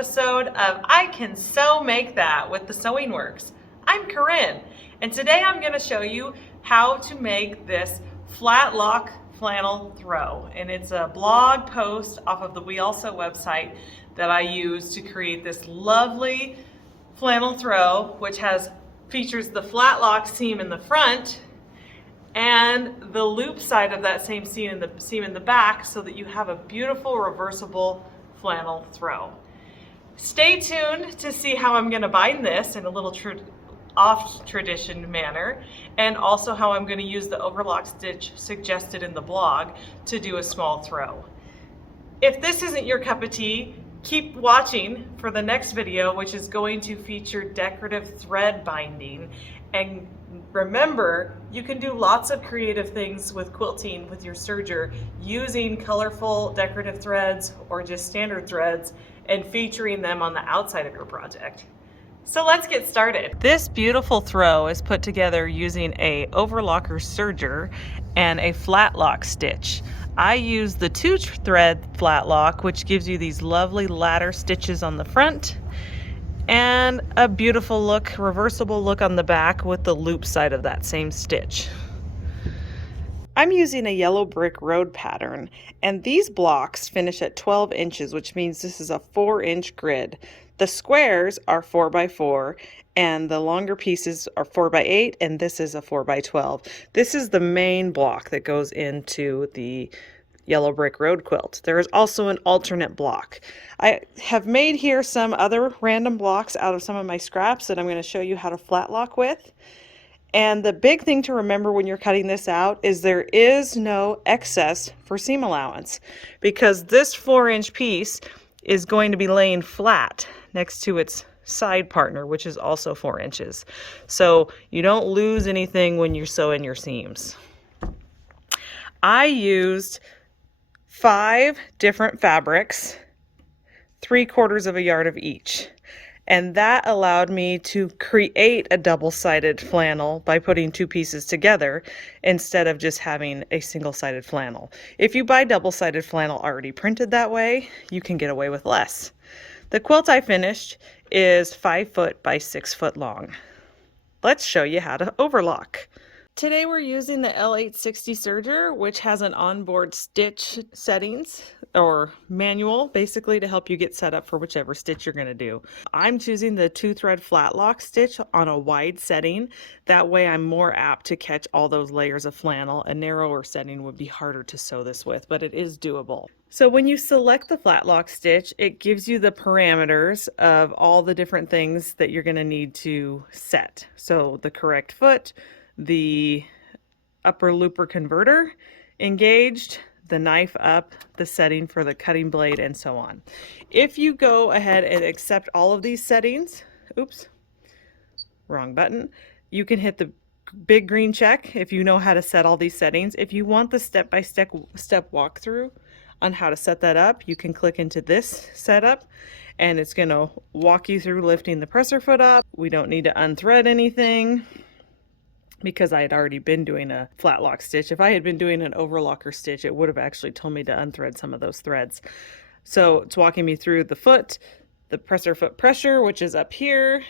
episode of I Can Sew Make That with the Sewing Works. I'm Corrine, and today I'm going to show you how to make this flat lock flannel throw. And it's a blog post off of the We All Sew website that I use to create this lovely flannel throw, which features the flat lock seam in the front and the loop side of that same seam in the back, so that you have a beautiful reversible flannel throw. Stay tuned to see how I'm going to bind this in a little off tradition manner, and also how I'm going to use the overlock stitch suggested in the blog to do a small throw. If this isn't your cup of tea, keep watching for the next video, which is going to feature decorative thread binding. And remember, you can do lots of creative things with quilting with your serger using colorful decorative threads or just standard threads and featuring them on the outside of your project. So let's get started. This beautiful throw is put together using a overlocker serger and a flat lock stitch. I use the 2-thread flat lock, which gives you these lovely ladder stitches on the front and a beautiful look, reversible look on the back with the loop side of that same stitch. I'm using a yellow brick road pattern, and these blocks finish at 12 inches, which means this is a 4-inch grid. The squares are 4x4 and the longer pieces are 4x8, and this is a 4x12. This is the main block that goes into the yellow brick road quilt. There is also an alternate block. I have made here some other random blocks out of some of my scraps that I'm going to show you how to flat lock with. And the big thing to remember when you're cutting this out is there is no excess for seam allowance, because this 4-inch piece is going to be laying flat next to its side partner, which is also 4 inches. So you don't lose anything when you're sewing your seams. I used 5 different fabrics, 3/4 yard of each. And that allowed me to create a double-sided flannel by putting 2 pieces together instead of just having a single-sided flannel. If you buy double-sided flannel already printed that way, you can get away with less. The quilt I finished is 5 foot by 6 foot long. Let's show you how to overlock. Today we're using the L860 serger, which has an onboard stitch settings or manual, basically, to help you get set up for whichever stitch you're going to do. I'm choosing the 2-thread flat lock stitch on a wide setting. That way I'm more apt to catch all those layers of flannel. A narrower setting would be harder to sew this with, but it is doable. So when you select the flat lock stitch, it gives you the parameters of all the different things that you're going to need to set. So the correct foot, the upper looper converter engaged, the knife up, the setting for the cutting blade, and so on. If you go ahead and accept all of these settings, oops, wrong button, you can hit the big green check if you know how to set all these settings. If you want the step-by-step walkthrough on how to set that up, you can click into this setup, and it's going to walk you through lifting the presser foot up. We don't need to unthread anything, because I had already been doing a flat lock stitch. If I had been doing an overlocker stitch, it would have actually told me to unthread some of those threads. So it's walking me through the foot, the presser foot pressure, which is up here.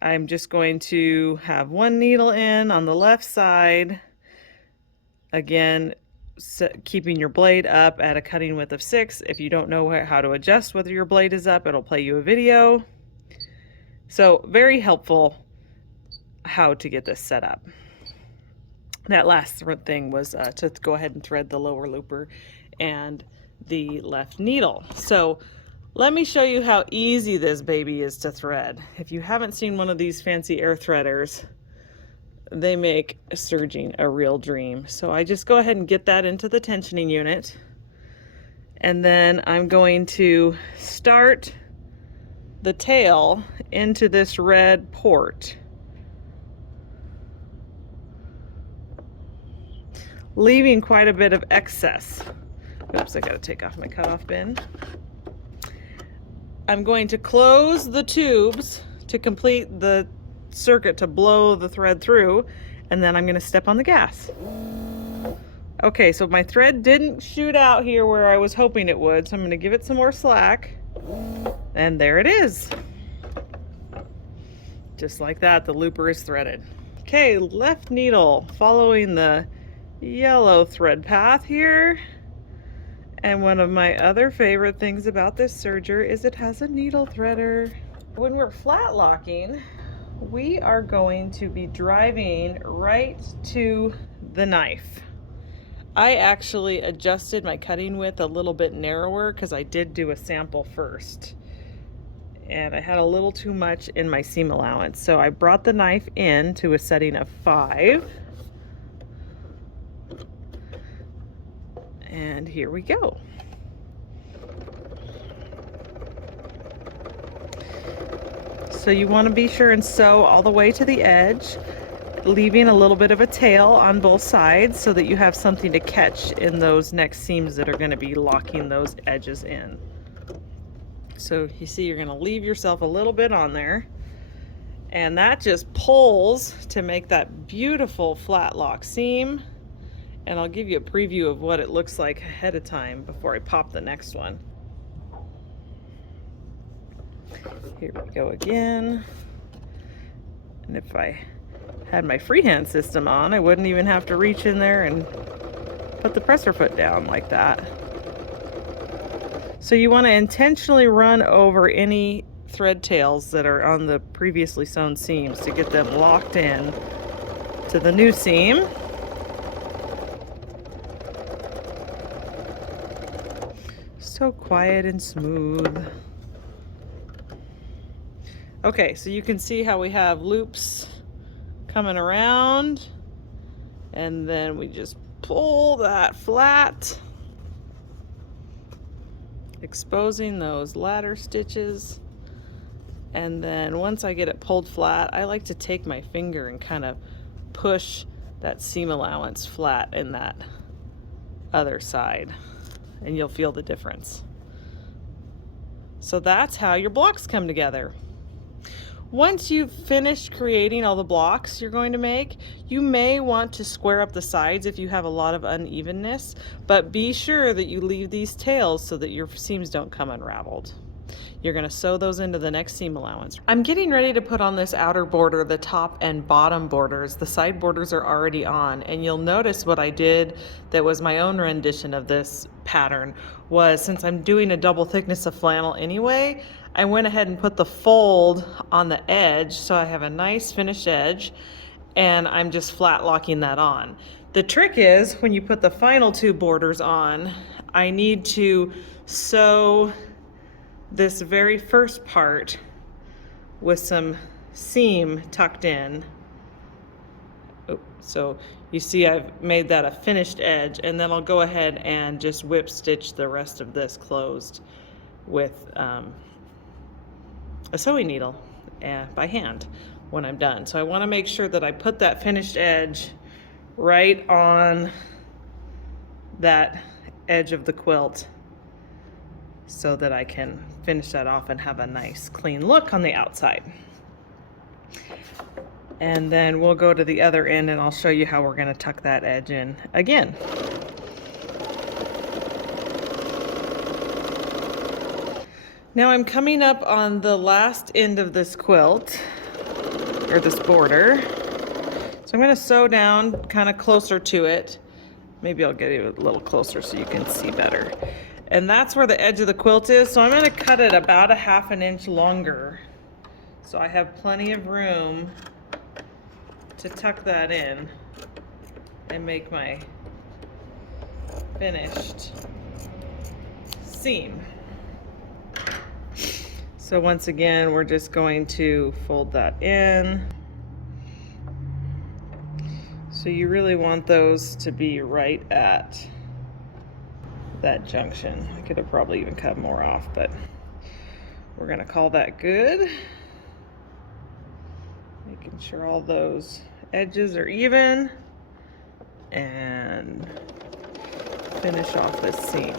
I'm just going to have 1 needle in on the left side. Again, keeping your blade up at a cutting width of 6. If you don't know how to adjust whether your blade is up, it'll play you a video. So very helpful how to get this set up. That last thing was to go ahead and thread the lower looper and the left needle. So let me show you how easy this baby is to thread. If you haven't seen one of these fancy air threaders, they make serging a real dream. So I just go ahead and get that into the tensioning unit, and then I'm going to start the tail into this red port, leaving quite a bit of excess. Oops, I gotta take off my cutoff bin. I'm going to close the tubes to complete the circuit to blow the thread through, and then I'm going to step on the gas. Okay, so my thread didn't shoot out here where I was hoping it would, so I'm going to give it some more slack. And there it is. Just like that, the looper is threaded. Okay, left needle, following the yellow thread path here. And one of my other favorite things about this serger is it has a needle threader. When we're flat locking, we are going to be driving right to the knife. I actually adjusted my cutting width a little bit narrower because I did do a sample first. And I had a little too much in my seam allowance. So I brought the knife in to a setting of 5. And here we go. So you want to be sure and sew all the way to the edge, leaving a little bit of a tail on both sides so that you have something to catch in those next seams that are going to be locking those edges in. So you see you're going to leave yourself a little bit on there, and that just pulls to make that beautiful flat lock seam. And I'll give you a preview of what it looks like ahead of time before I pop the next one. Here we go again. And if I had my freehand system on, I wouldn't even have to reach in there and put the presser foot down like that. So you want to intentionally run over any thread tails that are on the previously sewn seams to get them locked in to the new seam. So quiet and smooth. Okay, so you can see how we have loops coming around, and then we just pull that flat, exposing those ladder stitches. And then once I get it pulled flat, I like to take my finger and kind of push that seam allowance flat in that other side, and you'll feel the difference. So that's how your blocks come together. Once you've finished creating all the blocks you're going to make, you may want to square up the sides if you have a lot of unevenness, but be sure that you leave these tails so that your seams don't come unraveled. You're going to sew those into the next seam allowance. I'm getting ready to put on this outer border, the top and bottom borders. The side borders are already on, and you'll notice what I did that was my own rendition of this pattern was, since I'm doing a double thickness of flannel anyway, I went ahead and put the fold on the edge so I have a nice finished edge, and I'm just flat locking that on. The trick is when you put the final 2 borders on, I need to sew this very first part with some seam tucked in. So you see I've made that a finished edge, and then I'll go ahead and just whip stitch the rest of this closed with a sewing needle by hand when I'm done. So I want to make sure that I put that finished edge right on that edge of the quilt so that I can finish that off and have a nice clean look on the outside. And then we'll go to the other end and I'll show you how we're going to tuck that edge in again. Now I'm coming up on the last end of this quilt, or this border. So I'm going to sew down kind of closer to it. Maybe I'll get it a little closer so you can see better. And that's where the edge of the quilt is. So I'm going to cut it about a ½ an inch longer. So I have plenty of room to tuck that in and make my finished seam. So once again, we're just going to fold that in. So you really want those to be right at that junction. I could have probably even cut more off, but we're gonna call that good. Making sure all those edges are even, and finish off this seam.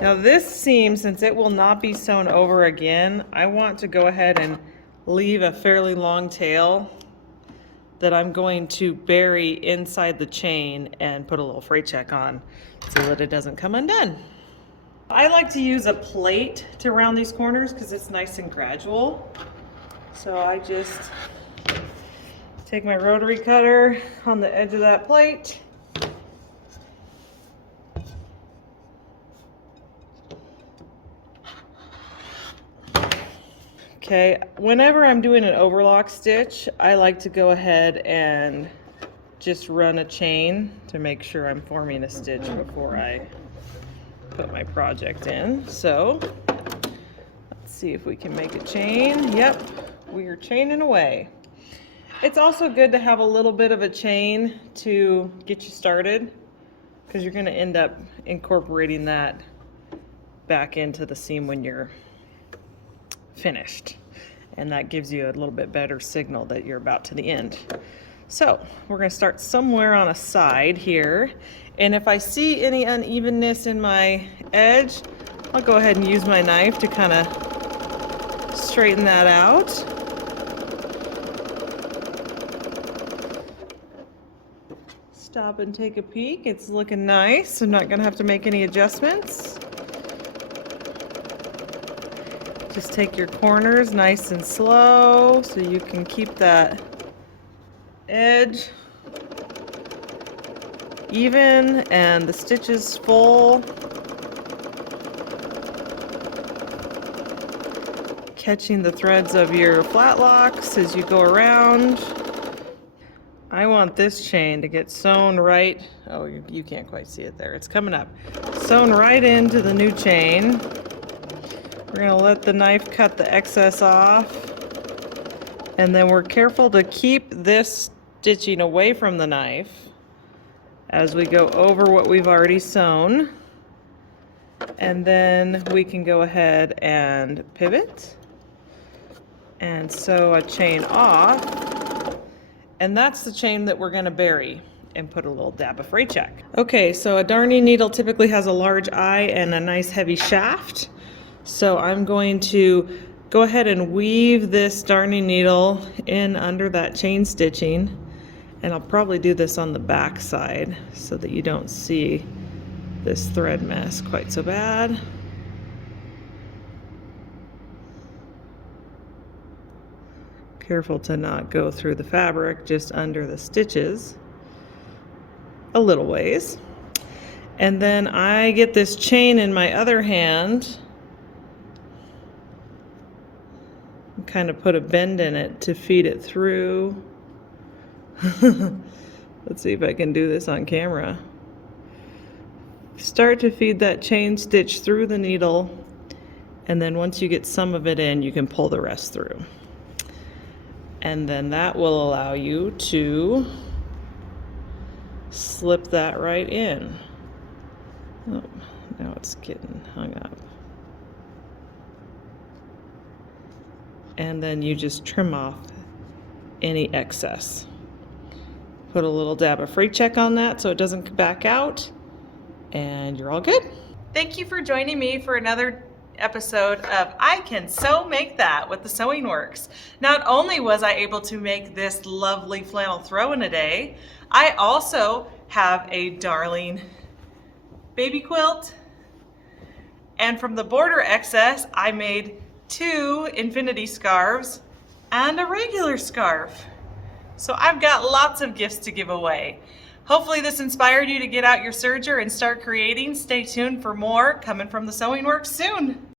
Now this seam, since it will not be sewn over again, I want to go ahead and leave a fairly long tail that I'm going to bury inside the chain and put a little freight check on so that it doesn't come undone. I like to use a plate to round these corners because it's nice and gradual. So I just take my rotary cutter on the edge of that plate. Okay, whenever I'm doing an overlock stitch, I like to go ahead and just run a chain to make sure I'm forming a stitch before I put my project in. So let's see if we can make a chain. Yep, we are chaining away. It's also good to have a little bit of a chain to get you started because you're going to end up incorporating that back into the seam when you're finished, and that gives you a little bit better signal that you're about to the end. So we're going to start somewhere on a side here, and if I see any unevenness in my edge, I'll go ahead and use my knife to kind of straighten that out. Stop and take a peek. It's looking nice. I'm not going to have to make any adjustments. Just take your corners nice and slow so you can keep that edge even and the stitches full. Catching the threads of your flat locks as you go around. I want this chain to get sewn right, oh, you can't quite see it there, it's coming up. Sewn right into the new chain. We're going to let the knife cut the excess off, and then we're careful to keep this stitching away from the knife as we go over what we've already sewn, and then we can go ahead and pivot and sew a chain off, and that's the chain that we're going to bury and put a little dab of fray check. Okay, so a darning needle typically has a large eye and a nice heavy shaft. So I'm going to go ahead and weave this darning needle in under that chain stitching, and I'll probably do this on the back side so that you don't see this thread mess quite so bad. Careful to not go through the fabric, just under the stitches a little ways. And then I get this chain in my other hand, kind of put a bend in it to feed it through. Let's see if I can do this on camera. Start to feed that chain stitch through the needle, and then once you get some of it in, you can pull the rest through. And then that will allow you to slip that right in. Oh, now it's getting hung up. And then you just trim off any excess. Put a little dab of fray check on that so it doesn't back out, and you're all good. Thank you for joining me for another episode of I Can Sew Make That with the Sewing Works. Not only was I able to make this lovely flannel throw in a day, I also have a darling baby quilt, and from the border excess I made 2 infinity scarves and a regular scarf. So I've got lots of gifts to give away. Hopefully this inspired you to get out your serger and start creating. Stay tuned for more coming from the Sewing Works soon.